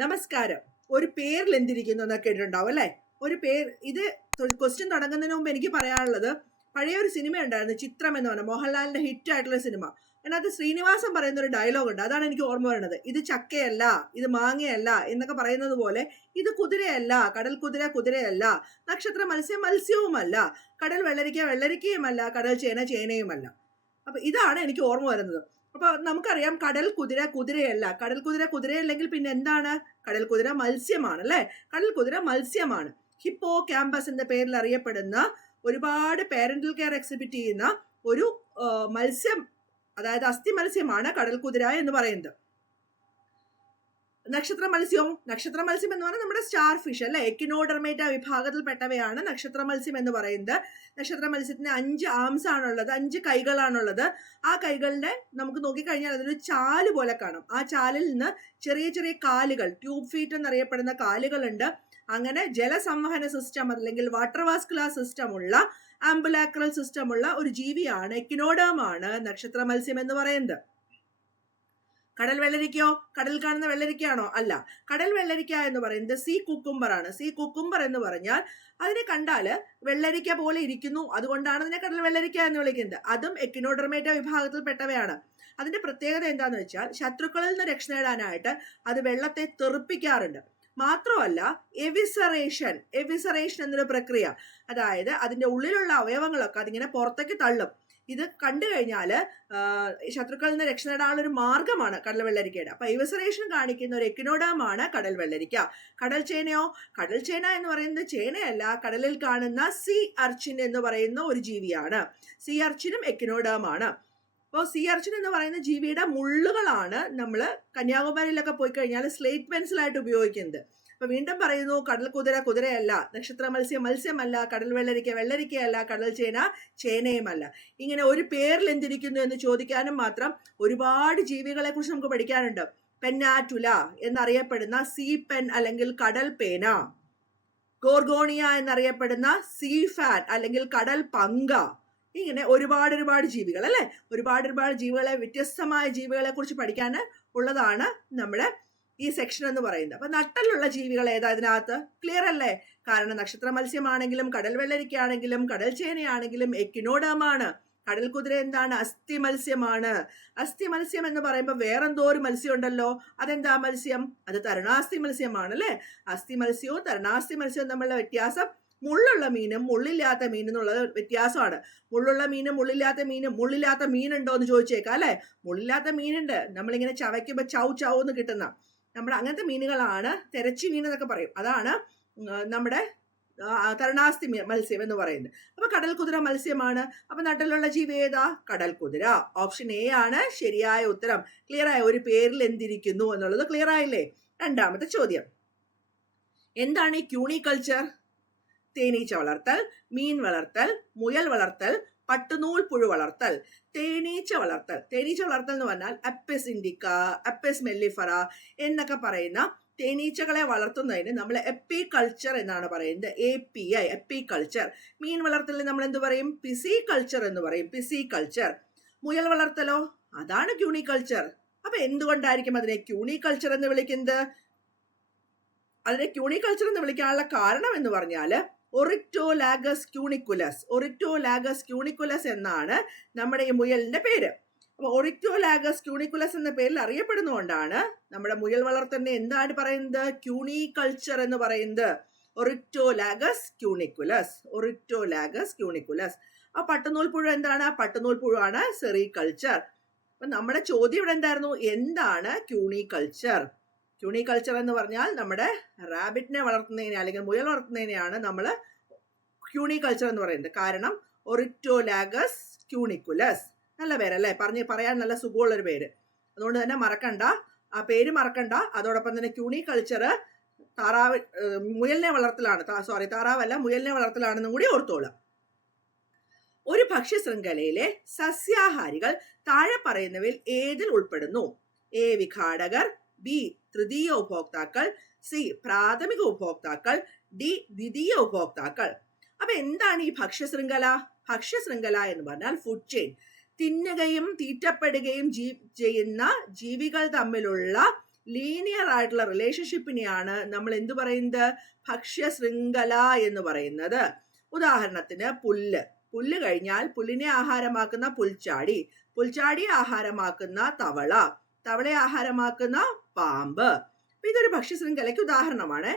നമസ്കാരം. ഒരു പേരിൽ എന്തിരിക്കുന്നു എന്നൊക്കെ കേട്ടിട്ടുണ്ടാവും അല്ലേ? ഒരു പേര്. ഇത് ക്വസ്റ്റ്യൻ തുടങ്ങുന്നതിന് മുമ്പ് എനിക്ക് പറയാനുള്ളത്, പഴയ ഒരു സിനിമ ഉണ്ടായിരുന്നു, ചിത്രം എന്ന് പറഞ്ഞ മോഹൻലാലിന്റെ ഹിറ്റ് ആയിട്ടുള്ള സിനിമ. അതിനകത്ത് ശ്രീനിവാസൻ പറയുന്ന ഒരു ഡയലോഗ് ഉണ്ട്, അതാണ് എനിക്ക് ഓർമ്മ വരുന്നത്. ഇത് ചക്കയല്ല, ഇത് മാങ്ങയല്ല എന്നൊക്കെ പറയുന്നത് പോലെ, ഇത് കുതിരയല്ല, കടൽ കുതിര കുതിരയല്ല, നക്ഷത്ര മത്സ്യം മത്സ്യവുമല്ല, കടൽ വെള്ളരിക്ക വെള്ളരിക്കയുമല്ല, കടൽ ചേന ചേനയുമല്ല. അപ്പൊ ഇതാണ് എനിക്ക് ഓർമ്മ വരുന്നത്. അപ്പൊ നമുക്കറിയാം, കടൽ കുതിര കുതിരയല്ല. കടൽ കുതിര കുതിരയല്ലെങ്കിൽ പിന്നെ എന്താണ്? കടൽ കുതിര മത്സ്യമാണ് അല്ലെ? കടൽ കുതിര മത്സ്യമാണ്. ഹിപ്പോ ക്യാമ്പസ് എന്ന പേരിൽ അറിയപ്പെടുന്ന, ഒരുപാട് പാരന്റൽ കെയർ എക്സിബിറ്റ് ചെയ്യുന്ന ഒരു മത്സ്യം, അതായത് അസ്ഥി മത്സ്യമാണ് കടൽ കുതിര എന്ന് പറയുന്നത്. നക്ഷത്ര മത്സ്യം എന്ന് പറഞ്ഞാൽ നമ്മുടെ സ്റ്റാർ ഫിഷ് അല്ലെ, എക്കിനോഡർമേറ്റ വിഭാഗത്തിൽപ്പെട്ടവയാണ് നക്ഷത്ര മത്സ്യം എന്ന് പറയുന്നത്. നക്ഷത്ര മത്സ്യത്തിന് 5 ആംസ് ആണുള്ളത്, 5 കൈകളാണുള്ളത്. ആ കൈകളുടെ നമുക്ക് നോക്കിക്കഴിഞ്ഞാൽ അതൊരു ചാല് പോലെ കാണാം. ആ ചാലിൽ നിന്ന് ചെറിയ ചെറിയ കാലുകൾ, ട്യൂബ് ഫീറ്റ് എന്നറിയപ്പെടുന്ന കാലുകളുണ്ട്. അങ്ങനെ ജലസംവഹന സിസ്റ്റം അല്ലെങ്കിൽ വാട്ടർ വാസ്കുലർ സിസ്റ്റം ഉള്ള, ആംബുലാക്രൽ സിസ്റ്റം ഉള്ള ഒരു ജീവിയാണ്, എക്കിനോഡേമാണ് നക്ഷത്ര മത്സ്യം എന്ന് പറയുന്നത്. കടൽ വെള്ളരിക്കയോ? കടൽ കാണുന്ന വെള്ളരിക്കയാണോ? അല്ല. കടൽ വെള്ളരിക്ക എന്ന് പറയുന്നത് സീ കുക്കുംബർ ആണ്. സീ കുക്കുംബർ എന്ന് പറഞ്ഞാൽ അതിനെ കണ്ടാല് വെള്ളരിക്ക പോലെ ഇരിക്കുന്നു, അതുകൊണ്ടാണ് അതിനെ കടൽ വെള്ളരിക്ക എന്ന് വിളിക്കുന്നത്. അതും എക്കിനോഡർമേറ്റ വിഭാഗത്തിൽപ്പെട്ടവയാണ്. അതിന്റെ പ്രത്യേകത എന്താന്ന് വെച്ചാൽ, ശത്രുക്കളിൽ നിന്ന് രക്ഷ നേടാനായിട്ട് അത് വെള്ളത്തെ തെറിപ്പിക്കാറുണ്ട്. മാത്രമല്ല, എവിസറേഷൻ എന്നൊരു പ്രക്രിയ, അതായത് അതിന്റെ ഉള്ളിലുള്ള അവയവങ്ങളൊക്കെ അതിങ്ങനെ പുറത്തേക്ക് തള്ളും. ഇത് കണ്ടു കഴിഞ്ഞാല് ശത്രുക്കളിൽ നിന്ന് രക്ഷ നേടാനുള്ള ഒരു മാർഗമാണ് കടൽ വെള്ളരിക്കയുടെ. അപ്പൊ എവിസറേഷൻ കാണിക്കുന്ന ഒരു എക്കിനോഡാമാണ് കടൽ വെള്ളരിക്ക. കടൽ ചേനയോ? കടൽ ചേന എന്ന് പറയുന്നത് ചേനയല്ല, കടലിൽ കാണുന്ന സീ അർച്ചിൻ എന്ന് പറയുന്ന ഒരു ജീവിയാണ്. സീ അർച്ചിനും എക്കിനോഡാമാണ്. അപ്പോൾ സീ അർച്ചിൻ എന്ന് പറയുന്ന ജീവിയുടെ മുള്ളുകളാണ് നമ്മൾ കന്യാകുമാരിയിലൊക്കെ പോയി കഴിഞ്ഞാൽ സ്ലേറ്റ് പെൻസിലായിട്ട് ഉപയോഗിക്കുന്നത്. അപ്പൊ വീണ്ടും പറയുന്നു, കടൽ കുതിര കുതിരയല്ല, നക്ഷത്ര മത്സ്യം മത്സ്യമല്ല, കടൽ വെള്ളരിക്ക വെള്ളരിക്കയല്ല, കടൽ ചേന ചേനയുമല്ല. ഇങ്ങനെ ഒരു പേരിൽ എന്തിരിക്കുന്നു എന്ന് ചോദിക്കാനും മാത്രം ഒരുപാട് ജീവികളെ കുറിച്ച് നമുക്ക് പഠിക്കാനുണ്ട്. പെന്നാറ്റുല എന്നറിയപ്പെടുന്ന സീ പെൻ അല്ലെങ്കിൽ കടൽ പേന, ഗോർഗോണിയ എന്നറിയപ്പെടുന്ന സീ ഫാൻ അല്ലെങ്കിൽ കടൽ പങ്ക. ഇങ്ങനെ ഒരുപാട് ജീവികൾ അല്ലെ, ഒരുപാട് ജീവികളെ, വ്യത്യസ്തമായ ജീവികളെ കുറിച്ച് പഠിക്കാൻ ഉള്ളതാണ് നമ്മുടെ ഈ സെക്ഷൻ എന്ന് പറയുന്നത്. അപ്പൊ നട്ടലുള്ള ജീവികൾ ഏതാ ഇതിനകത്ത്? ക്ലിയർ അല്ലേ? കാരണം നക്ഷത്ര മത്സ്യമാണെങ്കിലും കടൽ വെള്ളരിക്കയാണെങ്കിലും കടൽ ചേനയാണെങ്കിലും എക്കിനോഡമാണ്. കടൽ കുതിര എന്താണ്? അസ്ഥി മത്സ്യമാണ്. അസ്ഥി മത്സ്യം എന്ന് പറയുമ്പോൾ വേറെന്തോ ഒരു മത്സ്യം ഉണ്ടല്ലോ, അതെന്താ മത്സ്യം? അത് തരുണാസ്ഥി മത്സ്യമാണ് അല്ലെ. അസ്ഥി മത്സ്യവും തരുണാസ്ഥി മത്സ്യവും തമ്മിലുള്ള വ്യത്യാസം, മുള്ളുള്ള മീനും മുള്ളില്ലാത്ത മീനും എന്നുള്ളത് വ്യത്യാസമാണ്. മുള്ളുള്ള മീനും മുള്ളില്ലാത്ത മീനുണ്ടോ എന്ന് ചോദിച്ചേക്കാം അല്ലെ. മുള്ളില്ലാത്ത മീനുണ്ട്, നമ്മളിങ്ങനെ ചവയ്ക്കുമ്പോൾ ചൗ എന്ന് കിട്ടുന്ന നമ്മുടെ അങ്ങനത്തെ മീനുകളാണ് തെരച്ചി മീൻ എന്നൊക്കെ പറയും. അതാണ് നമ്മുടെ തരുണാസ്ഥി മത്സ്യം എന്ന് പറയുന്നത്. അപ്പൊ കടൽ കുതിര മത്സ്യമാണ്. അപ്പൊ നട്ടിലുള്ള ജീവി ഏതാ? കടൽ കുതിര. ഓപ്ഷൻ എ ആണ് ശരിയായ ഉത്തരം. ക്ലിയർ ആയ? ഒരു പേരിൽ എന്തിരിക്കുന്നു എന്നുള്ളത് ക്ലിയർ ആയില്ലേ? രണ്ടാമത്തെ ചോദ്യം, എന്താണ് ഈ ക്യൂണിക്കൾച്ചർ? തേനീച്ച വളർത്തൽ, മീൻ വളർത്തൽ, മുയൽ വളർത്തൽ, പട്ടുനൂൽ പുഴു വളർത്തൽ. തേനീച്ച വളർത്തൽ എന്ന് പറഞ്ഞാൽ അപ്പിസ് ഇൻഡിക്ക, അപ്പിസ് മെല്ലിഫറ എന്നൊക്കെ പറയുന്ന തേനീച്ചകളെ വളർത്തുന്നതിന് നമ്മൾ എപ്പികൾച്ചർ എന്നാണ് പറയുന്നത്. API, എപ്പികൾച്ചർ. മീൻ വളർത്തലിന് നമ്മൾ എന്ത് പറയും? പിസികൾച്ചർ എന്ന് പറയും, പിസികൾച്ചർ. മുയൽ വളർത്തലോ? അതാണ് ക്യൂണിക്കൾച്ചർ. അപ്പൊ എന്തുകൊണ്ടായിരിക്കും അതിനെ ക്യൂണിക്കൾച്ചർ എന്ന് വിളിക്കുന്നത്? അതിനെ ക്യൂണിക്കൾച്ചർ എന്ന് വിളിക്കാനുള്ള കാരണം എന്ന് പറഞ്ഞാൽ, ഒറിക്ടോലാഗസ് ക്യൂണിക്കുലസ് എന്നാണ് നമ്മുടെ ഈ മുയലിന്റെ പേര്. അപ്പൊ ഒറിക്ടോലാഗസ് ക്യൂണിക്കുലസ് എന്ന പേരിൽ അറിയപ്പെടുന്നതുകൊണ്ടാണ് നമ്മുടെ മുയൽ വളർത്തലിനെ എന്താണ് പറയുന്നത്? ക്യൂണിക്കൾച്ചർ എന്ന് പറയുന്നത്. ഒറിക്ടോലാഗസ് ക്യൂണിക്കുലസ്. ആ പട്ടുനൂൽ പുഴു എന്താണ്? പട്ടുനൂൽ പുഴുവാണ് സെറികൾച്ചർ. അപ്പൊ നമ്മുടെ ചോദ്യം ഇവിടെ എന്തായിരുന്നു? എന്താണ് ക്യൂണിക്കൾച്ചർ? ക്യൂണിക്കൾച്ചർ എന്ന് പറഞ്ഞാൽ നമ്മുടെ റാബിറ്റിനെ വളർത്തുന്നതിനെ അല്ലെങ്കിൽ മുയൽ വളർത്തുന്നതിനെയാണ് നമ്മൾ ക്യൂണിക്കൾച്ചർ എന്ന് പറയുന്നത്. കാരണം ഒറിക്ടോലാഗസ് ക്യൂണിക്കുലസ്. നല്ല പേരല്ലേ, പറയാൻ നല്ല സുഖമുള്ളൊരു പേര്. അതുകൊണ്ട് തന്നെ മറക്കണ്ട, ആ പേര് മറക്കണ്ട. അതോടൊപ്പം തന്നെ ക്യൂണിക്കൾച്ചർ മുയലിനെ വളർത്തലാണ്, താറാവല്ല മുയലിനെ വളർത്തലാണെന്നും കൂടി ഓർത്തോളാം. ഒരു ഭക്ഷ്യ ശൃംഖലയിലെ സസ്യാഹാരികൾ താഴെ പറയുന്നവയിൽ ഏതിൽ ഉൾപ്പെടുന്നു? എ വിഘാടകർ, ബി തൃതീയ ഉപഭോക്താക്കൾ, സി പ്രാഥമിക ഉപഭോക്താക്കൾ, ഡി ദ്വിതീയ ഉപഭോക്താക്കൾ. അപ്പൊ എന്താണ് ഈ ഭക്ഷ്യശൃംഖല എന്ന് പറഞ്ഞാൽ ഫുഡ് ചെയിൻ. തിന്നുകയും തീറ്റപ്പെടുകയും ചെയ്യുന്ന ജീവികൾ തമ്മിലുള്ള ലീനിയർ ആയിട്ടുള്ള റിലേഷൻഷിപ്പിനെയാണ് നമ്മൾ എന്ത് പറയുന്നത്? ഭക്ഷ്യ ശൃംഖല എന്ന് പറയുന്നത്. ഉദാഹരണത്തിന് പുല്ല് കഴിഞ്ഞാൽ പുല്ലിനെ ആഹാരമാക്കുന്ന പുൽച്ചാടി, പുൽച്ചാടിയെ ആഹാരമാക്കുന്ന തവള, തവളയെ ആഹാരമാക്കുന്ന പാമ്പ്. ഇതൊരു ഭക്ഷ്യ ശൃംഖലയ്ക്ക് ഉദാഹരണമാണ്.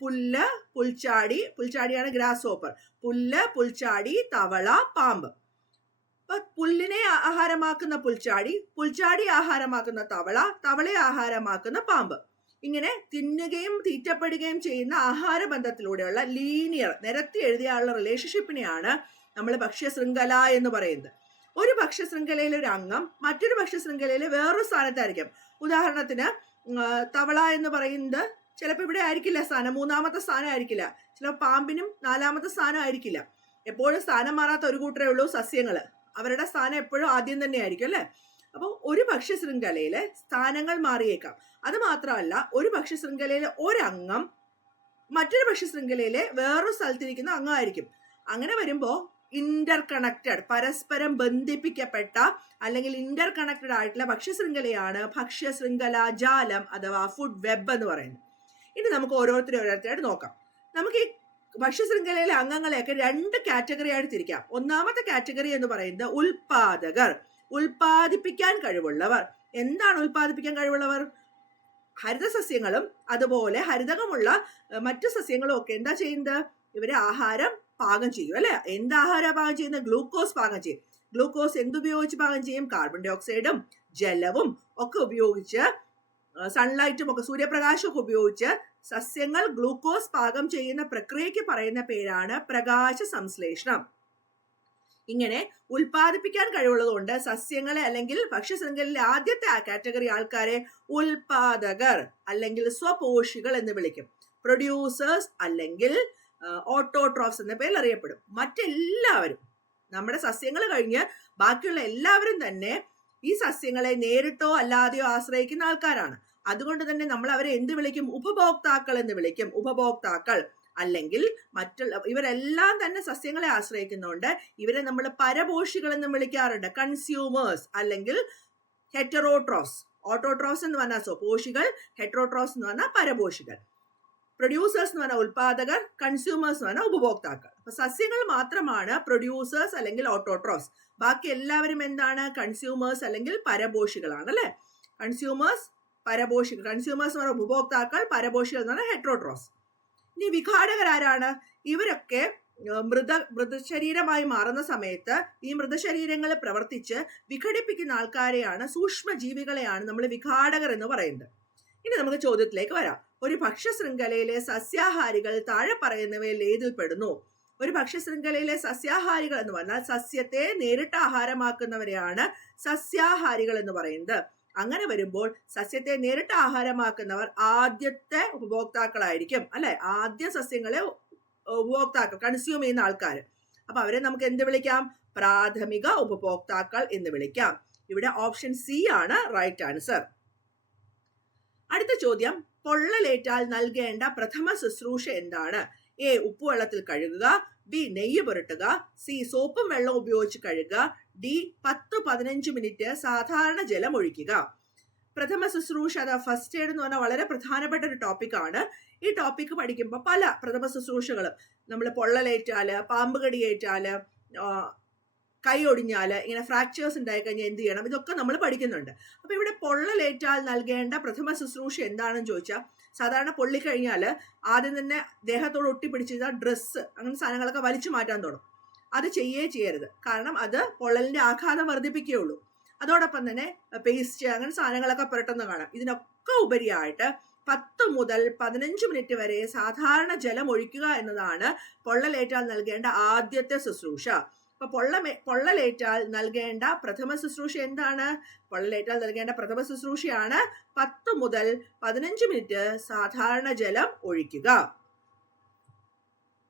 പുല്ല്, പുൽച്ചാടിയാണ് ഗ്രാസ് ഹോപ്പർ. പുല്ല്, പുൽച്ചാടി, തവള, പാമ്പ്. അപ്പൊ പുല്ലിനെ ആഹാരമാക്കുന്ന പുൽച്ചാടി ആഹാരമാക്കുന്ന തവള, തവളയെ ആഹാരമാക്കുന്ന പാമ്പ്. ഇങ്ങനെ തിന്നുകയും തീറ്റപ്പെടുകയും ചെയ്യുന്ന ആഹാര ബന്ധത്തിലൂടെയുള്ള ലീനിയർ, നിരത്തി എഴുതിയുള്ള റിലേഷൻഷിപ്പിനെയാണ് നമ്മൾ ഭക്ഷ്യ ശൃംഖല എന്ന് പറയുന്നത്. ഒരു ഭക്ഷ്യ ശൃംഖലയിലെ ഒരു അംഗം മറ്റൊരു ഭക്ഷ്യ ശൃംഖലയിലെ വേറൊരു സ്ഥാനത്തായിരിക്കും. ഉദാഹരണത്തിന് തവള എന്ന് പറയുന്നത് ചിലപ്പോൾ ഇവിടെ ആയിരിക്കില്ല സ്ഥാനം, 3ാമത്തെ സ്ഥാനം ആയിരിക്കില്ല. ചിലപ്പോൾ പാമ്പിനും 4ാമത്തെ സ്ഥാനം ആയിരിക്കില്ല. എപ്പോഴും സ്ഥാനം മാറാത്ത ഒരു കൂട്ടരേ ഉള്ളൂ സസ്യങ്ങൾ. അവരുടെ സ്ഥാനം എപ്പോഴും ആദ്യം തന്നെ ആയിരിക്കും അല്ലെ. അപ്പോൾ ഒരു ഭക്ഷ്യ ശൃംഖലയിലെ സ്ഥാനങ്ങൾ മാറിയേക്കാം. അത് മാത്രമല്ല, ഒരു ഭക്ഷ്യ ശൃംഖലയിലെ ഒരംഗം മറ്റൊരു ഭക്ഷ്യ ശൃംഖലയിലെ വേറൊരു സ്ഥലത്തിരിക്കുന്ന അംഗമായിരിക്കും. അങ്ങനെ വരുമ്പോൾ ഇന്റർ കണക്റ്റഡ്, പരസ്പരം ബന്ധിപ്പിക്കപ്പെട്ട അല്ലെങ്കിൽ ഇന്റർ കണക്റ്റഡ് ആയിട്ടുള്ള ഭക്ഷ്യ ശൃംഖലയാണ് ഭക്ഷ്യ ശൃംഖല ജാലം അഥവാ ഫുഡ് വെബ് എന്ന് പറയുന്നത്. ഇനി നമുക്ക് ഓരോരുത്തരായിട്ട് നോക്കാം. നമുക്ക് ഈ ഭക്ഷ്യ ശൃംഖലയിലെ അംഗങ്ങളെയൊക്കെ 2 കാറ്റഗറി ആയിട്ട് തിരിക്കാം. ഒന്നാമത്തെ കാറ്റഗറി എന്ന് പറയുന്നത് ഉൽപാദകർ, ഉൽപാദിപ്പിക്കാൻ കഴിവുള്ളവർ. എന്താണ് ഉൽപാദിപ്പിക്കാൻ കഴിവുള്ളവർ? ഹരിതസസ്യങ്ങളും അതുപോലെ ഹരിതകമുള്ള മറ്റു സസ്യങ്ങളും ഒക്കെ എന്താ ചെയ്യുന്നത്? ഇവരെ ആഹാരം പാകം ചെയ്യും അല്ലെ. എന്ത് ആഹാരം പാകം ചെയ്യുന്നത്? ഗ്ലൂക്കോസ് പാകം ചെയ്യും. ഗ്ലൂക്കോസ് എന്തുപയോഗിച്ച് പാകം ചെയ്യും? കാർബൺ ഡൈ ഓക്സൈഡും ജലവും ഒക്കെ ഉപയോഗിച്ച്, സൺലൈറ്റും ഒക്കെ, സൂര്യപ്രകാശം ഒക്കെ ഉപയോഗിച്ച് സസ്യങ്ങൾ ഗ്ലൂക്കോസ് പാകം ചെയ്യുന്ന പ്രക്രിയയ്ക്ക് പറയുന്ന പേരാണ് പ്രകാശ സംശ്ലേഷണം. ഇങ്ങനെ ഉൽപ്പാദിപ്പിക്കാൻ കഴിവുള്ളതുകൊണ്ട് സസ്യങ്ങളെ അല്ലെങ്കിൽ ഭക്ഷ്യശൃംഖലയിലെ ആദ്യത്തെ കാറ്റഗറി ആൾക്കാരെ ഉൽപാദകർ അല്ലെങ്കിൽ സ്വപോഷികൾ എന്ന് വിളിക്കും. പ്രൊഡ്യൂസേഴ്സ് അല്ലെങ്കിൽ ഓട്ടോട്രോഫ്സ് എന്ന പേരിൽ അറിയപ്പെടും. മറ്റെല്ലാവരും, നമ്മുടെ സസ്യങ്ങൾ കഴിഞ്ഞ് ബാക്കിയുള്ള എല്ലാവരും തന്നെ ഈ സസ്യങ്ങളെ നേരിട്ടോ അല്ലാതെയോ ആശ്രയിക്കുന്ന ആൾക്കാരാണ്. അതുകൊണ്ട് തന്നെ നമ്മൾ അവരെ എന്ത് വിളിക്കും? ഉപഭോക്താക്കൾ എന്ന് വിളിക്കും. ഉപഭോക്താക്കൾ അല്ലെങ്കിൽ ഇവരെല്ലാം തന്നെ സസ്യങ്ങളെ ആശ്രയിക്കുന്നുണ്ട്. ഇവരെ നമ്മൾ പരപോഷികൾ എന്ന് വിളിക്കാറുണ്ട്. കൺസ്യൂമേഴ്സ് അല്ലെങ്കിൽ ഹെറ്ററോട്രോഫ്സ്. ഓട്ടോട്രോഫ്സ് എന്ന് പറഞ്ഞാൽ സ്വപോഷികൾ, ഹെറ്ററോട്രോഫ്സ് എന്ന് പറഞ്ഞാൽ പരപോഷികൾ. പ്രൊഡ്യൂസേഴ്സ് എന്ന് പറഞ്ഞാൽ ഉൽപാദകർ, കൺസ്യൂമേഴ്സ് എന്ന് പറഞ്ഞാൽ ഉപഭോക്താക്കൾ. അപ്പൊ സസ്യങ്ങൾ മാത്രമാണ് പ്രൊഡ്യൂസേഴ്സ് അല്ലെങ്കിൽ ഓട്ടോട്രോഫ്സ്. ബാക്കി എല്ലാവരും എന്താണ്? കൺസ്യൂമേഴ്സ് അല്ലെങ്കിൽ പരപോഷികളാണ് അല്ലെ. കൺസ്യൂമേഴ്സ്, പരപോഷികൾ. കൺസ്യൂമേഴ്സ് എന്ന് പറഞ്ഞാൽ ഉപഭോക്താക്കൾ, പരപോഷികൾ എന്ന് പറഞ്ഞാൽ ഹെറ്ററോട്രോഫ്സ്. ഇനി വിഘാടകർ ആരാണ്? ഇവരൊക്കെ മൃതശരീരമായി മാറുന്ന സമയത്ത് ഈ മൃതശരീരങ്ങൾ പ്രവർത്തിച്ച് വിഘടിപ്പിക്കുന്ന ആൾക്കാരെയാണ്, സൂക്ഷ്മജീവികളെയാണ് നമ്മൾ വിഘാടകർ എന്ന് പറയുന്നത്. ഇനി നമുക്ക് ചോദ്യത്തിലേക്ക് വരാം. ഒരു ഭക്ഷ്യശൃംഖലയിലെ സസ്യാഹാരികൾ താഴെ പറയുന്നവയിൽ ഏതിൽ പെടുന്നു? ഒരു ഭക്ഷ്യശൃംഖലയിലെ സസ്യാഹാരികൾ എന്ന് പറഞ്ഞാൽ സസ്യത്തെ നേരിട്ട് ആഹാരമാക്കുന്നവരെയാണ് സസ്യാഹാരികൾ എന്ന് പറയുന്നത്. അങ്ങനെ വരുമ്പോൾ സസ്യത്തെ നേരിട്ട് ആഹാരമാക്കുന്നവർ ആദ്യത്തെ ഉപഭോക്താക്കളായിരിക്കും അല്ലെ. ആദ്യ സസ്യങ്ങളെ ഉപഭോക്താക്കൾ, കൺസ്യൂം ചെയ്യുന്ന ആൾക്കാർ. അപ്പൊ അവരെ നമുക്ക് എന്ത് വിളിക്കാം? പ്രാഥമിക ഉപഭോക്താക്കൾ എന്ന് വിളിക്കാം. ഇവിടെ ഓപ്ഷൻ സി ആണ് റൈറ്റ് ആൻസർ. അടുത്ത ചോദ്യം, പൊള്ളലേറ്റാൽ നൽകേണ്ട പ്രഥമ ശുശ്രൂഷ എന്താണ്? എ. ഉപ്പുവെള്ളത്തിൽ കഴുകുക, ബി. നെയ്യ് പുരട്ടുക, സി. സോപ്പും വെള്ളം ഉപയോഗിച്ച് കഴുകുക, ഡി. 10-15 മിനിറ്റ് സാധാരണ ജലം ഒഴിക്കുക. പ്രഥമ ശുശ്രൂഷ അഥവാ ഫസ്റ്റ് എയ്ഡ് എന്ന് പറഞ്ഞാൽ വളരെ പ്രധാനപ്പെട്ട ഒരു ടോപ്പിക്കാണ്. ഈ ടോപ്പിക്ക് പഠിക്കുമ്പോൾ പല പ്രഥമ ശുശ്രൂഷകളും, നമ്മൾ പൊള്ളലേറ്റാല്, പാമ്പ് കടിയേറ്റാല്, കൈ ഒടിഞ്ഞാല്, ഇങ്ങനെ ഫ്രാക്ചേഴ്സ് ഉണ്ടായി കഴിഞ്ഞാൽ എന്ത് ചെയ്യണം, ഇതൊക്കെ നമ്മൾ പഠിക്കുന്നുണ്ട്. അപ്പൊ ഇവിടെ പൊള്ളലേറ്റാൽ നൽകേണ്ട പ്രഥമ ശുശ്രൂഷ എന്താണെന്ന് ചോദിച്ചാൽ, സാധാരണ പൊള്ളിക്കഴിഞ്ഞാൽ ആദ്യം തന്നെ ദേഹത്തോട് ഒട്ടിപ്പിടിച്ചിരുന്ന ഡ്രസ്സ്, അങ്ങനെ സാധനങ്ങളൊക്കെ വലിച്ചു മാറ്റാൻ തുടങ്ങും. അത് ചെയ്യരുത്. കാരണം അത് പൊള്ളലിന്റെ ആഘാതം വർദ്ധിപ്പിക്കുകയുള്ളൂ. അതോടൊപ്പം തന്നെ പേസ്റ്റ്, അങ്ങനെ സാധനങ്ങളൊക്കെ പുരട്ടുന്ന കാണാം. ഇതിനൊക്കെ ഉപരിയായിട്ട് 10 മുതൽ 15 മിനിറ്റ് വരെ സാധാരണ ജലം ഒഴിക്കുക എന്നതാണ് പൊള്ളലേറ്റാൽ നൽകേണ്ട ആദ്യത്തെ ശുശ്രൂഷ. അപ്പൊ പൊള്ളലേറ്റാൽ നൽകേണ്ട പ്രഥമ ശുശ്രൂഷ എന്താണ്? പൊള്ളലേറ്റാൽ നൽകേണ്ട പ്രഥമ ശുശ്രൂഷയാണ് 10 മുതൽ 15 മിനിറ്റ് സാധാരണ ജലം ഒഴിക്കുക.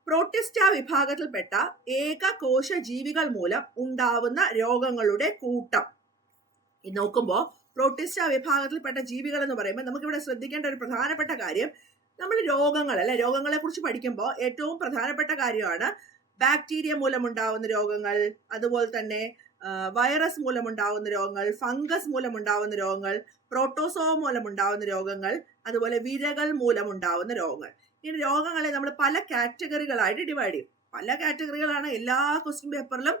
പ്രോട്ടിസ്റ്റ വിഭാഗത്തിൽപ്പെട്ട ഏകകോശ ജീവികൾ മൂലം ഉണ്ടാവുന്ന രോഗങ്ങളുടെ കൂട്ടം. നോക്കുമ്പോൾ പ്രോട്ടിസ്റ്റ വിഭാഗത്തിൽപ്പെട്ട ജീവികൾ എന്ന് പറയുമ്പോൾ നമുക്കിവിടെ ശ്രദ്ധിക്കേണ്ട ഒരു പ്രധാനപ്പെട്ട കാര്യം, നമ്മൾ രോഗങ്ങളെ കുറിച്ച് പഠിക്കുമ്പോൾ ഏറ്റവും പ്രധാനപ്പെട്ട കാര്യമാണ് ബാക്ടീരിയ മൂലമുണ്ടാവുന്ന രോഗങ്ങൾ, അതുപോലെ തന്നെ വൈറസ് മൂലമുണ്ടാകുന്ന രോഗങ്ങൾ, ഫംഗസ് മൂലമുണ്ടാകുന്ന രോഗങ്ങൾ, പ്രോട്ടോസോവ മൂലമുണ്ടാകുന്ന രോഗങ്ങൾ, അതുപോലെ വിരകൾ മൂലമുണ്ടാകുന്ന രോഗങ്ങൾ. ഈ രോഗങ്ങളെ നമ്മൾ പല കാറ്റഗറികളായിട്ട് ഡിവൈഡ് ചെയ്യും. പല കാറ്റഗറികളാണ് എല്ലാ ക്വസ്റ്റ്യൻ പേപ്പറിലും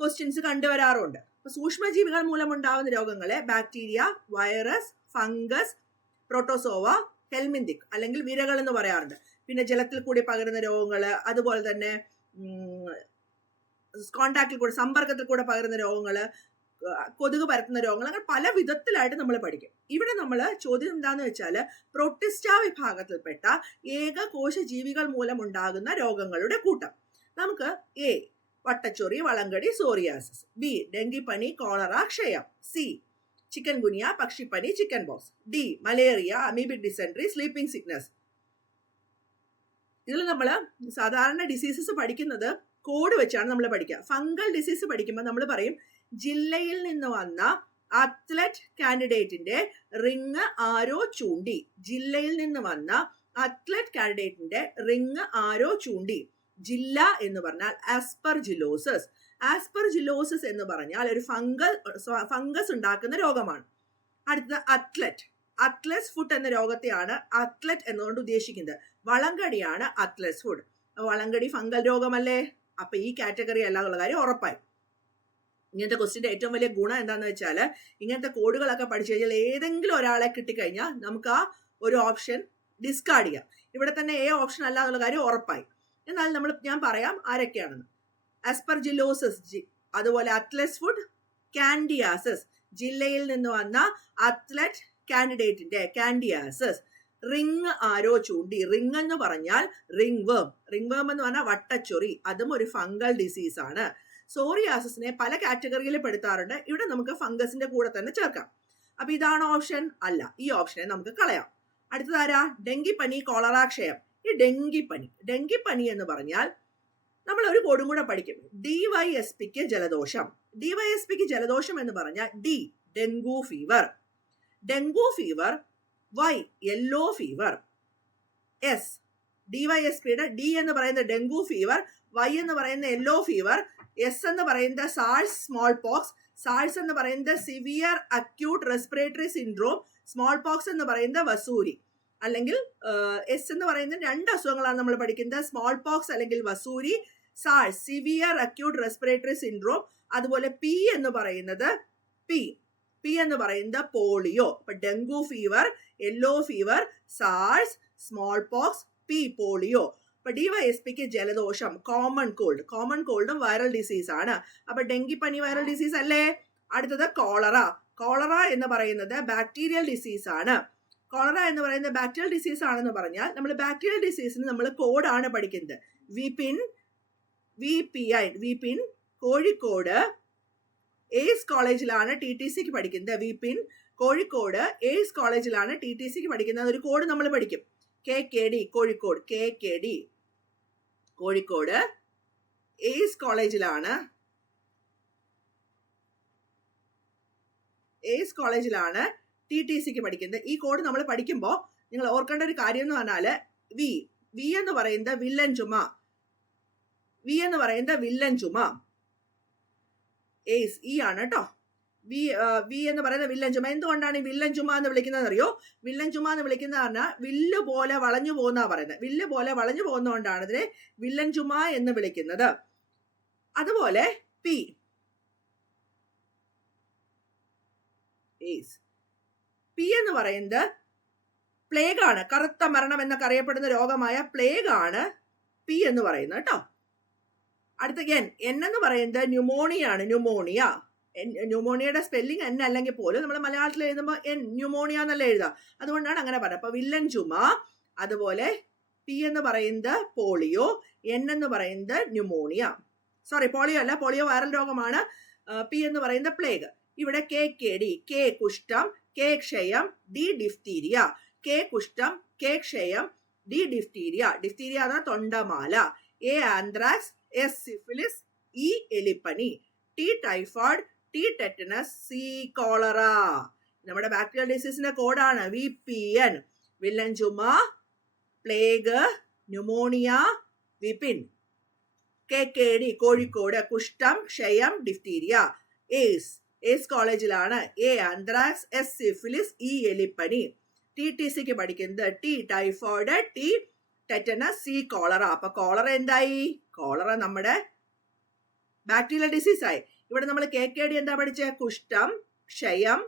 ക്വസ്റ്റ്യൻസ് കണ്ടുവരാറുണ്ട്. സൂക്ഷ്മജീവികൾ മൂലമുണ്ടാകുന്ന രോഗങ്ങളെ bacteria, virus, fungus, protozoa, helminthic അല്ലെങ്കിൽ വിരകൾ എന്ന് പറയാറുണ്ട്. പിന്നെ ജലത്തിൽ കൂടി പകരുന്ന രോഗങ്ങൾ, അതുപോലെ തന്നെ കോണ്ടാക്റ്റിൽ കൂടെ, സമ്പർക്കത്തിൽ കൂടെ പകരുന്ന രോഗങ്ങൾ, കൊതുക് പരത്തുന്ന രോഗങ്ങൾ, അങ്ങനെ പല വിധത്തിലായിട്ട് നമ്മൾ പഠിക്കും. ഇവിടെ നമ്മൾ ചോദ്യം എന്താന്ന് വെച്ചാൽ പ്രോട്ടിസ്റ്റ വിഭാഗത്തിൽപ്പെട്ട ഏകകോശ ജീവികൾ മൂലമുണ്ടാകുന്ന രോഗങ്ങളുടെ കൂട്ടം. നമുക്ക് എ വട്ടച്ചൊറി, വളങ്കടി, സോറിയാസിസ്. ബി ഡെങ്കിപ്പനി, കോളറ, ക്ഷയം. സി ചിക്കൻ ഗുനിയ, പക്ഷിപ്പനി, chicken box. D malaria, amoebic dysentery, sleeping sickness. ഇതിൽ നമ്മൾ സാധാരണ ഡിസീസസ് പഠിക്കുന്നത് കോഡ് വെച്ചാണ് നമ്മൾ പഠിക്കുക. ഫംഗൽ ഡിസീസ് പഠിക്കുമ്പോൾ നമ്മൾ പറയും ജില്ലയിൽ നിന്ന് വന്ന അത്ലറ്റ് കാൻഡിഡേറ്റിന്റെ റിങ് ആരോ ചൂണ്ടി. ജില്ലയിൽ നിന്ന് വന്ന അത്ലറ്റ് കാൻഡിഡേറ്റിന്റെ റിങ് ആരോ ചൂണ്ടി. ജില്ല എന്ന് പറഞ്ഞാൽ ആസ്പെർജിലോസിസ്. ആസ്പെർജിലോസിസ് എന്ന് പറഞ്ഞാൽ ഒരു ഫംഗസ് ഉണ്ടാക്കുന്ന രോഗമാണ്. അടുത്ത അത്ലറ്റ്. അത്ലറ്റ്സ് ഫുഡ് എന്ന രോഗത്തെയാണ് അത്ലറ്റ് എന്നുകൊണ്ട് ഉദ്ദേശിക്കുന്നത്. വളങ്കടിയാണ് അത്ലറ്റ്സ് ഫുഡ്. വളങ്കടി ഫംഗൽ രോഗമല്ലേ? അപ്പൊ ഈ കാറ്റഗറി അല്ല എന്നുള്ള കാര്യം ഉറപ്പായി. ഇങ്ങനത്തെ ക്വസ്റ്റിന്റെ ഏറ്റവും വലിയ ഗുണം എന്താണെന്ന് വെച്ചാൽ ഇങ്ങനത്തെ കോഡുകളൊക്കെ പഠിച്ചു കഴിഞ്ഞാൽ ഏതെങ്കിലും ഒരാളെ കിട്ടിക്കഴിഞ്ഞാൽ നമുക്ക് ആ ഒരു ഓപ്ഷൻ ഡിസ്കാർഡ് ചെയ്യാം. ഇവിടെ തന്നെ എ ഓപ്ഷൻ അല്ല എന്നുള്ള കാര്യം ഉറപ്പായി. എന്നാൽ ഞാൻ പറയാം ആരൊക്കെയാണെന്ന്. ആസ്പെർജിലോസിസ്, അതുപോലെ അത്ലറ്റ്സ് ഫുഡ്, കാൻഡിയാസിസ്, ജില്ലയിൽ നിന്ന് വന്ന അത്ലറ്റ് കാൻഡിഡേറ്റിന്റെ കാൻഡിയാസിസ്, റിങ് ആരോ ചൂണ്ടി. റിങ് എന്ന് പറഞ്ഞാൽ റിങ് വേം. റിങ് വേം എന്ന് പറഞ്ഞാൽ വട്ടച്ചൊറി, അതും ഒരു ഫംഗൽ ഡിസീസ് ആണ്. സോറിയാസിസിനെ പല കാറ്റഗറിയിൽ പെടുത്താറുണ്ട്. ഇവിടെ നമുക്ക് ഫംഗസിന്റെ കൂടെ തന്നെ ചേർക്കാം. അപ്പൊ ഇതാണ് ഓപ്ഷൻ അല്ല. ഈ ഓപ്ഷനെ നമുക്ക് കളയാം. അടുത്തതാരാ? ഡെങ്കിപ്പനി, കോളറ, ക്ഷയം. ഈ ഡെങ്കിപ്പനി എന്ന് പറഞ്ഞാൽ നമ്മൾ ഒരു കോഡും കൂടെ പഠിക്കും. DYSPക്ക് ജലദോഷം. DYSPക്ക് ജലദോഷം എന്ന് പറഞ്ഞാൽ D dengue fever. Y yellow fever. S DYSPയുടെ ഡി എന്ന് പറയുന്ന ഡെങ്കു ഫീവർ, Y എന്ന് പറയുന്ന യെല്ലോ ഫീവർ, എസ് എന്ന് പറയുന്ന സാഴ്സ് സ്മോൾ പോക്സ്, സാഴ്സ് എന്ന് പറയുന്നത് severe acute respiratory syndrome, small pox എന്ന് പറയുന്നത് വസൂരി. അല്ലെങ്കിൽ എസ് എന്ന് പറയുന്ന 2 അസുഖങ്ങളാണ് നമ്മൾ പഠിക്കുന്നത്. സ്മോൾ പോക്സ് അല്ലെങ്കിൽ വസൂരി, SARS severe acute respiratory syndrome. അതുപോലെ പി എന്ന് പറയുന്നത് പോളിയോ. അപ്പൊ dengue fever, yellow fever, SARS, small pox, polio. അപ്പൊ DYSPക്ക് ജലദോഷം, കോമൺ കോൾഡും വൈറൽ ഡിസീസ് ആണ്. അപ്പൊ ഡെങ്കിപ്പനി വൈറൽ ഡിസീസ് അല്ലേ? അടുത്തത് കോളറ എന്ന് പറയുന്നത് ബാക്ടീരിയൽ ഡിസീസ് ആണ്. കോളറ എന്ന് പറയുന്നത് ബാക്ടീരിയൽ ഡിസീസ് ആണെന്ന് പറഞ്ഞാൽ നമ്മൾ ബാക്ടീരിയൽ ഡിസീസിന് നമ്മൾ കോഡാണ് പഠിക്കുന്നത്. വിപിൻ കോഴിക്കോട് എയ്സ് കോളേജിലാണ് TTCക്ക് പഠിക്കുന്നത്. വിപിൻ കോഴിക്കോട് എയ്സ് കോളേജിലാണ് TTCക്ക് പഠിക്കുന്നത്. ഒരു കോഡ് നമ്മൾ പഠിക്കും. KKD Kozhikode. KKD Kozhikode ace കോളേജിലാണ് TTCക്ക് പഠിക്കുന്നത്. ഈ കോഡ് നമ്മൾ പഠിക്കുമ്പോൾ നിങ്ങൾ ഓർക്കേണ്ട ഒരു കാര്യം എന്ന് പറഞ്ഞാൽ വി എന്ന് പറയുന്നത് വില്ലൻ ചുമ. എയ്സ് ഇ ആണ് കേട്ടോ. വി എന്ന് പറയുന്ന വില്ലൻ ചുമ. എന്തുകൊണ്ടാണ് ഈ വില്ലൻ ചുമ എന്ന് വിളിക്കുന്നത് അറിയോ? വില്ലൻ ചുമ എന്ന് വിളിക്കുന്നത് പറഞ്ഞാൽ വില്ല് പോലെ വളഞ്ഞു പോകുന്ന പറയുന്നത്. വില്ല് പോലെ വളഞ്ഞു പോകുന്നതുകൊണ്ടാണ് ഇതിനെ വില്ലൻ ചുമ എന്ന് വിളിക്കുന്നത്. അതുപോലെ പി എന്ന് പറയുന്നത് പ്ലേഗ് ആണ്. കറുത്ത മരണം എന്നൊക്കെ അറിയപ്പെടുന്ന രോഗമായ പ്ലേഗ് ആണ് പി എന്ന് പറയുന്നത് കേട്ടോ. അടുത്ത എൻ എന്ന് പറയുന്നത് ന്യൂമോണിയാണ്. ന്യൂമോണിയയുടെ സ്പെല്ലിംഗ് എൻ അല്ലെങ്കിൽ പോലും നമ്മൾ മലയാളത്തിൽ എഴുതുമ്പോൾ ന്യൂമോണിയ എന്നല്ല എഴുതാം. അതുകൊണ്ടാണ് അങ്ങനെ പറയുന്നത്. അപ്പൊ വില്ലൻ ചുമ, അതുപോലെ പി എന്ന് പറയുന്നത് പോളിയോ, എൻ എന്ന് പറയുന്നത് ന്യൂമോണിയ. സോറി, പോളിയോ അല്ല, പോളിയോ വൈറൽ രോഗമാണ്. പി എന്ന് പറയുന്നത് പ്ലേഗ്. ഇവിടെ KKD, K കുഷ്ഠം, K ക്ഷയം, D ഡിഫ്തീരിയ. K കുഷ്ഠം, K ക്ഷയം, D ഡിഫ്തീരിയ. ഡിഫ്തീരിയ എന്ന തൊണ്ടമാല. A anthrax, S syphilis, E എലിപ്പനി, T typhoid, T tetanus, C cholera. നമ്മുടെ ബാക്ടീരിയൽ ഡിസീസിന്റെ കോഡാണ് VPN. വില്ലൻ ചുമ, plague, pneumonia, Vipin. KKD Kozhikode കുഷ്ഠം, ക്ഷയം, ഡിഫ്തീരിയ. എയ്സ് കോളേജിലാണ്. A anthrax, S syphilis, E എലിപ്പനി. TTCക്ക് പഠിക്കുന്നത് T typhoid, T tetanus, C cholera. അപ്പൊ കോളറ എന്തായി? കോളറ നമ്മുടെ ബാക്ടീരിയൽ ഡിസീസ് ആയി. ഇവിടെ നമ്മൾ KKD എന്താ പഠിച്ച? കുഷ്ഠം, ക്ഷയം,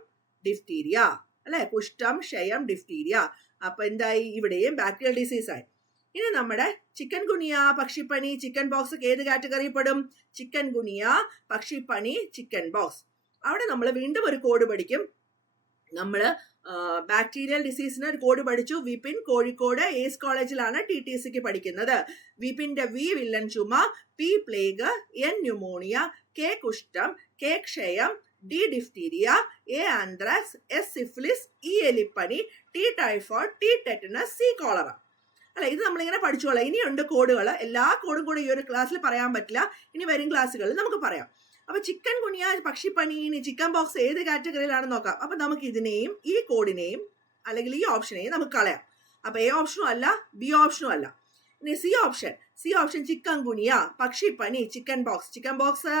ഡിഫ്തീരിയ അല്ലെ? കുഷ്ഠം, ക്ഷയം, ഡിഫ്തീരിയ. അപ്പൊ എന്തായി? ഇവിടെയും ബാക്ടീരിയൽ ഡിസീസ് ആയി. ഇനി നമ്മുടെ ചിക്കൻ ഗുനിയ, പക്ഷിപ്പനി, ചിക്കൻ ബോക്സ് ഏത് കാറ്റഗറി പെടും? ചിക്കൻ ഗുനിയ, പക്ഷിപ്പനി, ചിക്കൻ ബോക്സ്. അവിടെ നമ്മൾ വീണ്ടും ഒരു കോഡ് പഠിക്കും. നമ്മൾ ബാക്ടീരിയൽ ഡിസീസിന് ഒരു കോഡ് പഠിച്ചു. വിപിൻ കോഴിക്കോട് എയ്സ് കോളേജിലാണ് TTCക്ക് പഠിക്കുന്നത്. വിപിന്റെ വി വില്ലൻ ചുമ, P plague, N pneumonia, K കുഷ്ഠം, കെ ക്ഷയം, D diphtheria, A anthrax, S syphilis, E എലിപ്പനി, T typhoid, T tetanus, C cholera. അല്ല, ഇത് നമ്മളിങ്ങനെ പഠിച്ചോളാം. ഇനിയുണ്ട് കോഡുകൾ. എല്ലാ കോഡും കൂടെ ഈ ഒരു ക്ലാസ്സിൽ പറയാൻ പറ്റില്ല. ഇനി വരും ക്ലാസ്സുകളിൽ നമുക്ക് പറയാം. അപ്പൊ ചിക്കൻ ഗുനിയ, പക്ഷിപ്പനി, ചിക്കൻ ബോക്സ് ഏത് കാറ്റഗറിയിലാണെന്ന് നോക്കാം. അപ്പൊ നമുക്ക് ഇതിനെയും ഈ കോഡിനെയും അല്ലെങ്കിൽ ഈ ഓപ്ഷനെയും നമുക്ക് കളയാം. അപ്പൊ എ ഓപ്ഷനും അല്ല, ബി ഓപ്ഷനും അല്ല. ഇനി സി ഓപ്ഷൻ ചിക്കൻ ഗുനിയ, പക്ഷിപ്പനി, ചിക്കൻ ബോക്സ്,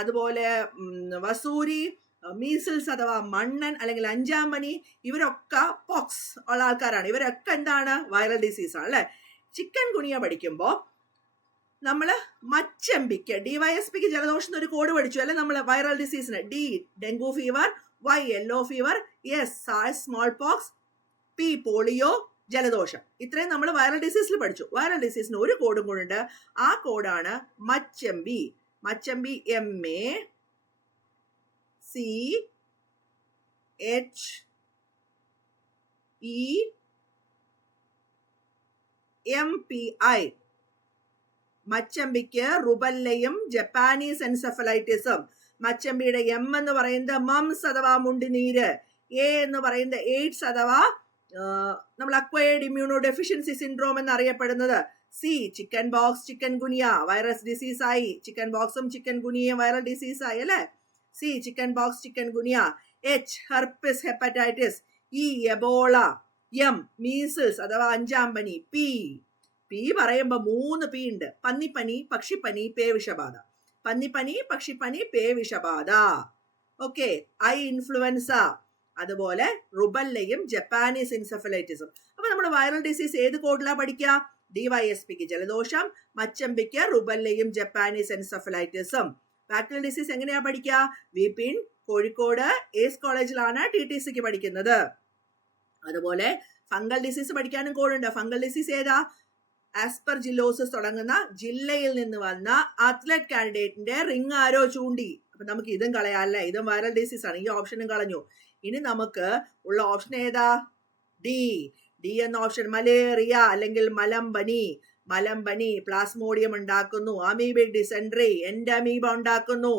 അതുപോലെ വസൂരി, മീസിൽസ് അഥവാ മണ്ണൻ അല്ലെങ്കിൽ അഞ്ചാം പനി, ഇവരൊക്കെ പോക്സ് ഉള്ള ആൾക്കാരാണ്. ഇവരൊക്കെ എന്താണ്? വൈറൽ ഡിസീസ് ആണ് അല്ലെ? ചിക്കൻ ഗുനിയ പഠിക്കുമ്പോൾ നമ്മള് മച്ചമ്പിക്ക്, DYSPക്ക് ജലദോഷം ഒരു കോഡ് പഠിച്ചു അല്ലെ? നമ്മൾ വൈറൽ ഡിസീസിന് D dengue fever, Y yellow fever, S SARS small pox, P polio, ജലദോഷം. ഇത്രയും നമ്മൾ വൈറൽ ഡിസീസിൽ പഠിച്ചു. വൈറൽ ഡിസീസിന് ഒരു കോഡും കൂടെ ഉണ്ട്. ആ കോഡാണ് മച്ചമ്പി. MACHEMPI. മച്ചമ്പിക്ക് റുബല്ലയും ജപ്പാനീസ് എൻസെഫലൈറ്റിസും. മച്ചമ്പിയുടെ M എന്ന് പറയുന്നത് മംസ് അഥവാ മുണ്ടിനീര്, A എന്ന് പറയുന്നത് എയ്ഡ്സ് അഥവാ നമ്മൾ അക്വയർഡ് ഇമ്മ്യൂണോ ഡെഫിഷ്യൻസി സിൻഡ്രോം എന്നറിയപ്പെടുന്നത്. C chicken pox, chikungunya virus disease ആയി. ചിക്കൻ ബോക്സും ചിക്കൻ ഗുനിയയും വൈറൽ ഡിസീസ് ആയി അല്ലെ? C chicken pox, chikungunya. H herpes hepatitis. E Ebola. M measles അഥവാ അഞ്ചാം പനി. P പറയുമ്പോ 3 P ഉണ്ട്. പന്നിപ്പനി, പക്ഷിപ്പനി, പേവിഷബാധ. പന്നിപ്പനി, പക്ഷിപ്പനി, പേവിഷബാധ. ഓക്കെ. I ഇൻഫ്ലുവൻസ, അതുപോലെ റുബല്ലയും ജപ്പാനീസ് എൻസെഫലൈറ്റിസും. അപ്പൊ നമ്മൾ വൈറൽ ഡിസീസ് ഏത് കോഡിലാ പഠിക്കുക? DYSPക്ക് ജലദോഷം, മച്ചമ്പിക്ക് റുബല്ലയും ജപ്പാനീസ് എൻസെഫലൈറ്റിസും. ബാക്ടീരിയൽ ഡിസീസ് എങ്ങനെയാ പഠിക്കുക? വിപിൻ കോഴിക്കോട് എയ്സ് കോളേജിലാണ് TTCക്ക് പഠിക്കുന്നത്. അതുപോലെ ഫംഗൽ ഡിസീസ് പഠിക്കാനും കോഡുണ്ട്. ഫംഗൽ ഡിസീസ് ഏതാ? ആസ്പെർജില്ലോസിസ് തുടങ്ങുന്ന ജില്ലയിൽ നിന്ന് വന്ന അത്ലറ്റ് കാൻഡിഡേറ്റിന്റെ റിംഗ് ആരോ ചൂണ്ടി. അപ്പൊ നമുക്ക് ഇതും കളയാല്ലേ? ഇതും വൈറൽ ഡിസീസ് ആണ്. ഈ ഓപ്ഷനും കളഞ്ഞു. ഇനി നമുക്ക് ഉള്ള ഓപ്ഷൻ ഏതാ? ഡി എന്ന ഓപ്ഷൻ. മലേറിയ അല്ലെങ്കിൽ മലമ്പനി പ്ലാസ്മോഡിയം ഉണ്ടാക്കുന്നു. അമീബിക് ഡിസെൻട്രി എൻഡമീബ ഉണ്ടാക്കുന്നു.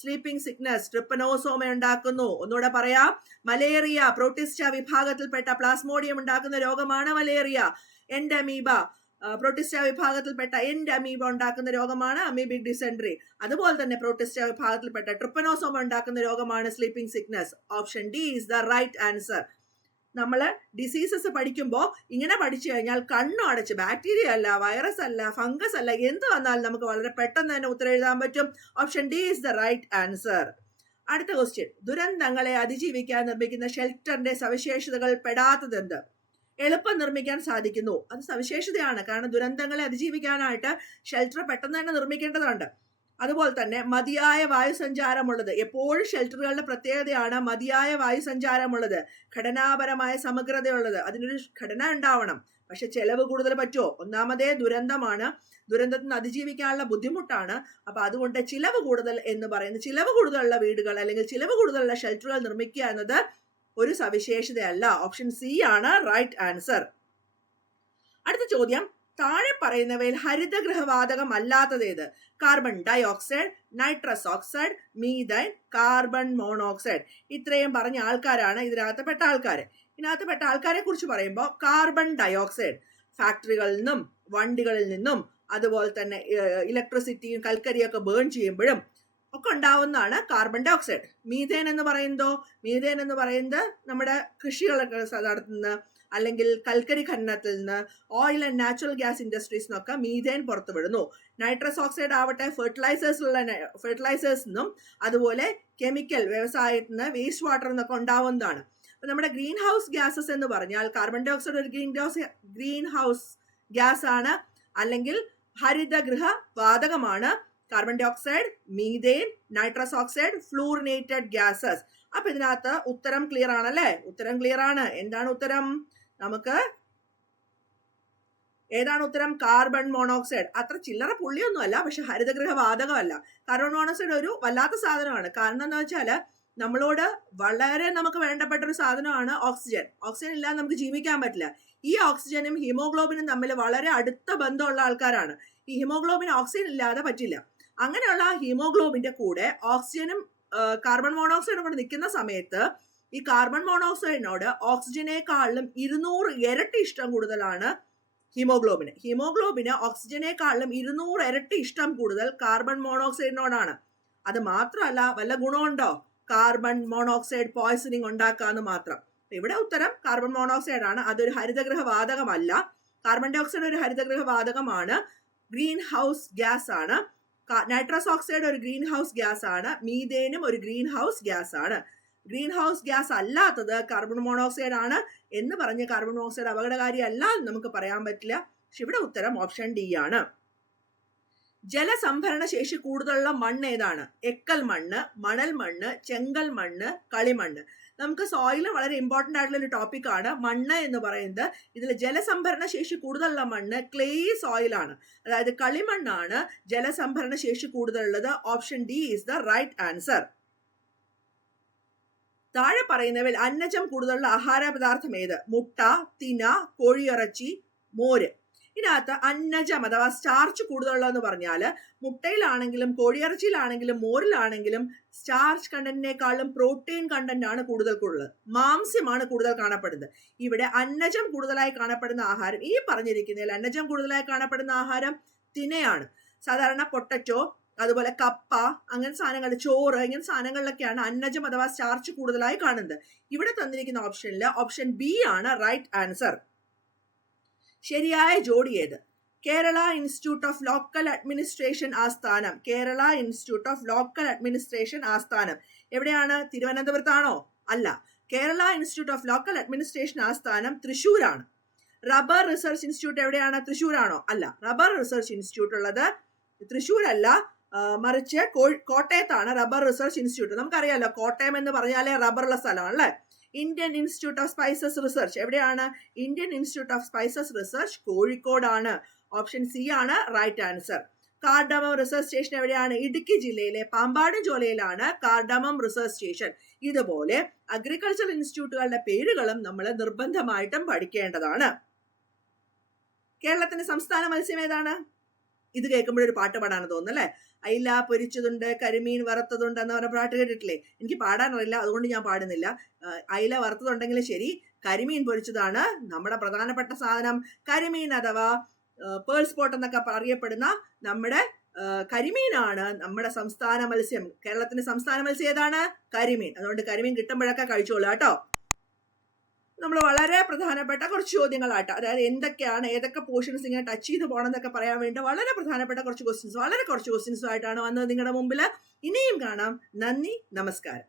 സ്ലീപ്പിംഗ് സിക്നസ് ട്രിപ്പനോസോമ ഉണ്ടാക്കുന്നു. ഒന്നുകൂടെ പറയാം. മലേറിയ പ്രോട്ടിസ്റ്റ വിഭാഗത്തിൽപ്പെട്ട പ്ലാസ്മോഡിയം ഉണ്ടാക്കുന്ന രോഗമാണ് മലേറിയ. എൻഡമീബ പ്രോട്ടിസ്റ്റ വിഭാഗത്തിൽപ്പെട്ട എൻഡമീബ ഉണ്ടാക്കുന്ന രോഗമാണ് അമീബിക് ഡിസെൻട്രി. അതുപോലെ തന്നെ പ്രോട്ടിസ്റ്റ വിഭാഗത്തിൽപ്പെട്ട ട്രിപ്പനോസോമ ഉണ്ടാക്കുന്ന രോഗമാണ് sleeping sickness. Option D is the right answer. നമ്മൾ ഡിസീസസ് പഠിക്കുമ്പോൾ ഇങ്ങനെ പഠിച്ചു കഴിഞ്ഞാൽ കണ്ണു അടച്ച് ബാക്ടീരിയ അല്ല, വൈറസ് അല്ല, ഫംഗസ് അല്ല, എന്ത് വന്നാലും നമുക്ക് വളരെ പെട്ടെന്ന് തന്നെ ഉത്തരം എഴുതാൻ പറ്റും. Option D is the right answer. അടുത്ത ക്വസ്റ്റ്യൻ. ദുരന്തങ്ങളെ അതിജീവിക്കാൻ നിർമ്മിക്കുന്ന ഷെൽട്ടറിന്റെ സവിശേഷതകൾ പെടാത്തത് എന്ത്? എളുപ്പം നിർമ്മിക്കാൻ സാധിക്കുന്നു. അത് സവിശേഷതയാണ്. കാരണം ദുരന്തങ്ങളെ അതിജീവിക്കാനായിട്ട് ഷെൽട്ടർ പെട്ടെന്ന് തന്നെ നിർമ്മിക്കേണ്ടതുണ്ട്. അതുപോലെ തന്നെ മതിയായ വായുസഞ്ചാരമുള്ളത്. എപ്പോഴും ഷെൽട്ടറുകളുടെ പ്രത്യേകതയാണ് മതിയായ വായുസഞ്ചാരമുള്ളത്, ഘടനാപരമായ സമഗ്രതയുള്ളത്. അതിനൊരു ഘടന ഉണ്ടാവണം. പക്ഷെ ചെലവ് കൂടുതൽ പറ്റുമോ? ഒന്നാമതേ ദുരന്തമാണ്. ദുരന്തത്തിന് അതിജീവിക്കാനുള്ള ബുദ്ധിമുട്ടാണ്. അപ്പൊ അതുകൊണ്ട് ചിലവ് കൂടുതൽ എന്ന് പറയുന്നത്, ചിലവ് കൂടുതലുള്ള വീടുകൾ അല്ലെങ്കിൽ ചിലവ് കൂടുതലുള്ള ഷെൽട്ടറുകൾ നിർമ്മിക്കുക എന്നത് ഒരു സവിശേഷതയല്ല. ഓപ്ഷൻ സി ആണ് റൈറ്റ് ആൻസർ. അടുത്ത ചോദ്യം. താഴെ പറയുന്നവയിൽ ഹരിതഗൃഹവാതകം അല്ലാത്തതേത്? Carbon dioxide, nitrous oxide, methane, carbon monoxide. ഇത്രയും പറഞ്ഞ ആൾക്കാരാണ് ഇതിനകത്ത് പെട്ട ആൾക്കാരെ കുറിച്ച് പറയുമ്പോൾ കാർബൺ ഡൈ ഓക്സൈഡ് ഫാക്ടറികളിൽ നിന്നും വണ്ടികളിൽ നിന്നും അതുപോലെ തന്നെ ഇലക്ട്രിസിറ്റിയും കൽക്കരിയൊക്കെ ബേൺ ചെയ്യുമ്പോഴും ഒക്കെ ഉണ്ടാവുന്നതാണ് കാർബൺ ഡൈ ഓക്സൈഡ്. മീഥേൻ എന്ന് പറയുന്നത് നമ്മുടെ കൃഷികളൊക്കെ നടത്തുന്ന അല്ലെങ്കിൽ കൽക്കരി ഖനനത്തിൽ നിന്ന്, oil and natural gas industries നിന്നൊക്കെ മീഥേൻ പുറത്തുവിടുന്നു. നൈട്രസ് ഓക്സൈഡ് ആവട്ടെ ഫെർട്ടിലൈസേഴ്സ് നിന്നും അതുപോലെ കെമിക്കൽ വ്യവസായത്തിൽ നിന്ന്, വേസ്റ്റ് വാട്ടറിൽ നിന്നൊക്കെ ഉണ്ടാവുന്നതാണ്. അപ്പൊ നമ്മുടെ ഗ്രീൻ ഹൗസ് ഗ്യാസസ് എന്ന് പറഞ്ഞാൽ കാർബൺ ഡൈ ഓക്സൈഡ് ഒരു ഗ്രീൻ ഹൗസ് ഗ്യാസ് ആണ്, അല്ലെങ്കിൽ ഹരിതഗൃഹ വാതകമാണ്. Carbon dioxide, methane, nitrous oxide, fluorinated gases. അപ്പൊ ഇതിനകത്ത് ഉത്തരം ക്ലിയർ ആണല്ലേ? ഉത്തരം ക്ലിയർ ആണ്. എന്താണ് ഉത്തരം? ഏതാണ് ഉത്തരം? Carbon monoxide. അത്ര ചില്ലറ പുള്ളിയൊന്നും അല്ല, പക്ഷെ ഹരിതഗൃഹ വാതകമല്ല. കാർബൺ മോണോക്സൈഡ് ഒരു വല്ലാത്ത സാധനമാണ്. കാരണം എന്താ വെച്ചാല് നമ്മളോട് വളരെ നമുക്ക് വേണ്ടപ്പെട്ട ഒരു സാധനമാണ് ഓക്സിജൻ. ഓക്സിജൻ ഇല്ലാതെ നമുക്ക് ജീവിക്കാൻ പറ്റില്ല. ഈ ഓക്സിജനും ഹീമോഗ്ലോബിനും തമ്മിൽ വളരെ അടുത്ത ബന്ധമുള്ള ആൾക്കാരാണ്. ഈ ഹീമോഗ്ലോബിൻ ഓക്സിജൻ ഇല്ലാതെ പറ്റില്ല. അങ്ങനെയുള്ള ഹീമോഗ്ലോബിന്റെ കൂടെ ഓക്സിജനും കാർബൺ മോണോക്സൈഡും കൂടെ നിൽക്കുന്ന സമയത്ത് ഈ കാർബൺ മോണോക്സൈഡിനോട് ഓക്സിജനേക്കാളിലും 200 ഇരട്ടി ഇഷ്ടം കൂടുതലാണ് ഹീമോഗ്ലോബിന്. ഹീമോഗ്ലോബിന് ഓക്സിജനേക്കാളിലും 200 ഇരട്ടി ഇഷ്ടം കൂടുതൽ കാർബൺ മോണോക്സൈഡിനോടാണ്. അത് മാത്രമല്ല, വല്ല ഗുണമുണ്ടോ? കാർബൺ മോണോക്സൈഡ് പോയ്സണിങ് ഉണ്ടാക്കാന്ന് മാത്രം. ഇവിടെ ഉത്തരം കാർബൺ മോണോക്സൈഡ് ആണ്. അതൊരു ഹരിതഗൃഹ വാതകമല്ല. കാർബൺ ഡൈ ഓക്സൈഡ് ഒരു ഹരിതഗൃഹ വാതകമാണ്, ഗ്രീൻ ഹൗസ് ഗ്യാസ് ആണ്. നൈട്രസ് ഓക്സൈഡ് ഒരു ഗ്രീൻ ഹൗസ് ഗ്യാസ് ആണ്. മീഥേനും ഒരു ഗ്രീൻ ഹൗസ് ഗ്യാസ് ആണ്. ഗ്രീൻ ഹൗസ് ഗ്യാസ് അല്ലാത്തത് കാർബൺ മോണോക്സൈഡ് ആണ് എന്ന് പറഞ്ഞ് കാർബൺ മോണോക്സൈഡ് അപകടകാരിയല്ല എന്ന് നമുക്ക് പറയാൻ പറ്റില്ല. പക്ഷെ ഇവിടെ ഉത്തരം ഓപ്ഷൻ ഡി ആണ്. ജലസംഭരണ ശേഷി കൂടുതലുള്ള മണ്ണ് ഏതാണ്? എക്കൽ മണ്ണ്, മണൽ മണ്ണ്, ചെങ്കൽ മണ്ണ്, കളിമണ്ണ്. നമുക്ക് സോയിൽ വളരെ ഇമ്പോർട്ടന്റ് ആയിട്ടുള്ള ഒരു ടോപ്പിക് ആണ് മണ്ണ് എന്ന് പറയുന്നത്. ഇതിൽ ജലസംഭരണ ശേഷി കൂടുതലുള്ള മണ്ണ് ക്ലേ സോയിലാണ്, അതായത് കളിമണ്ണാണ് ജലസംഭരണ ശേഷി കൂടുതലുള്ളത്. Option D is the right answer. താഴെ പറയുന്നവയിൽ അന്നജം കൂടുതലുള്ള ആഹാര പദാർത്ഥം ഏത്? മുട്ട, തിന, കോഴിയിറച്ചി, മോര്. ഇതിനകത്ത് അന്നജം അഥവാ സ്റ്റാർച്ച് കൂടുതലുള്ളതെന്ന് പറഞ്ഞാല് മുട്ടയിലാണെങ്കിലും കോഴിയിറച്ചിയിലാണെങ്കിലും മോരിലാണെങ്കിലും സ്റ്റാർച്ച് കണ്ടന്റിനേക്കാളും പ്രോട്ടീൻ കണ്ടന്റ് ആണ് കൂടുതൽ. മാംസ്യമാണ് കൂടുതൽ കാണപ്പെടുന്നത്. ഇവിടെ അന്നജം കൂടുതലായി കാണപ്പെടുന്ന ആഹാരം, ഈ പറഞ്ഞിരിക്കുന്നതിൽ അന്നജം കൂടുതലായി കാണപ്പെടുന്ന ആഹാരം തിനയാണ്. സാധാരണ പൊട്ടറ്റോ, അതുപോലെ കപ്പ, അങ്ങനെ സാധനങ്ങൾ, ചോറ്, ഇങ്ങനെ സാധനങ്ങളിലൊക്കെയാണ് അന്നജം അഥവാ സ്റ്റാർച്ച് കൂടുതലായി കാണുന്നത്. ഇവിടെ തന്നിരിക്കുന്ന ഓപ്ഷനിൽ ഓപ്ഷൻ ബി ആണ് റൈറ്റ് ആൻസർ. ശരിയായ ജോഡി ഏത്? Kerala institute of local administration ആസ്ഥാനം. Kerala institute of local administration ആസ്ഥാനം എവിടെയാണ്? തിരുവനന്തപുരത്താണോ? അല്ല. Kerala institute of local administration ആസ്ഥാനം തൃശ്ശൂരാണ്. റബ്ബർ റിസർച്ച് ഇൻസ്റ്റിറ്റ്യൂട്ട് എവിടെയാണ്? തൃശ്ശൂരാണോ? അല്ല. റബ്ബർ റിസർച്ച് ഇൻസ്റ്റിറ്റ്യൂട്ട് ഉള്ളത് തൃശ്ശൂരല്ല, മറിച്ച് കോട്ടയത്താണ് റബ്ബർ റിസർച്ച് ഇൻസ്റ്റിറ്റ്യൂട്ട്. നമുക്കറിയാലോ കോട്ടയം എന്ന് പറഞ്ഞാലേ റബ്ബറുള്ള സ്ഥലമാണ് അല്ലേ. Indian institute of spices research എവിടെയാണ്? Indian institute of spices research കോഴിക്കോടാണ്. ഓപ്ഷൻ സി ആണ് right answer. Cardamom research station എവിടെയാണ്? ഇടുക്കി ജില്ലയിലെ പാമ്പാടും ചോലയിലാണ് കാർഡമം റിസർച്ച് സ്റ്റേഷൻ. ഇതുപോലെ അഗ്രികൾച്ചർ ഇൻസ്റ്റിറ്റ്യൂട്ടുകളുടെ പേരുകളും നമ്മൾ നിർബന്ധമായിട്ടും പഠിക്കേണ്ടതാണ്. കേരളത്തിന്റെ സംസ്ഥാന മത്സ്യം ഏതാണ്? ഇത് കേൾക്കുമ്പോഴൊരു പാട്ട് പാടാണ് തോന്നുന്നു അല്ലേ? അയില പൊരിച്ചതുണ്ട്, കരിമീൻ വറുത്തതുണ്ട് എന്ന് പറഞ്ഞ പാട്ട് കേട്ടിട്ടില്ലേ? എനിക്ക് പാടാനറിയില്ല, അതുകൊണ്ട് ഞാൻ പാടുന്നില്ല. അയില വറുത്തതുണ്ടെങ്കിലും ശരി, കരിമീൻ പൊരിച്ചതാണ് നമ്മുടെ പ്രധാനപ്പെട്ട സാധനം. കരിമീൻ അഥവാ പേൾ സ്പോട്ട് എന്നൊക്കെ അറിയപ്പെടുന്ന നമ്മുടെ കരിമീനാണ് നമ്മുടെ സംസ്ഥാന മത്സ്യം. കേരളത്തിന്റെ സംസ്ഥാന മത്സ്യം ഏതാണ്? കരിമീൻ. അതുകൊണ്ട് കരിമീൻ കിട്ടുമ്പോഴൊക്കെ കഴിച്ചോളൂ കേട്ടോ. നമ്മൾ വളരെ പ്രധാനപ്പെട്ട കുറച്ച് ചോദ്യങ്ങളായിട്ട്, അതായത് എന്തൊക്കെയാണ് ഏതൊക്കെ പോർഷൻസ് ഇങ്ങനെ ടച്ച് ചെയ്ത് പോകണം എന്നൊക്കെ പറയാൻ വേണ്ടി വളരെ പ്രധാനപ്പെട്ട കുറച്ച് ക്വസ്റ്റ്യൻസുമായിട്ടാണ് വന്നത് നിങ്ങളുടെ മുമ്പിൽ. ഇനിയും കാണാം. നന്ദി, നമസ്കാരം.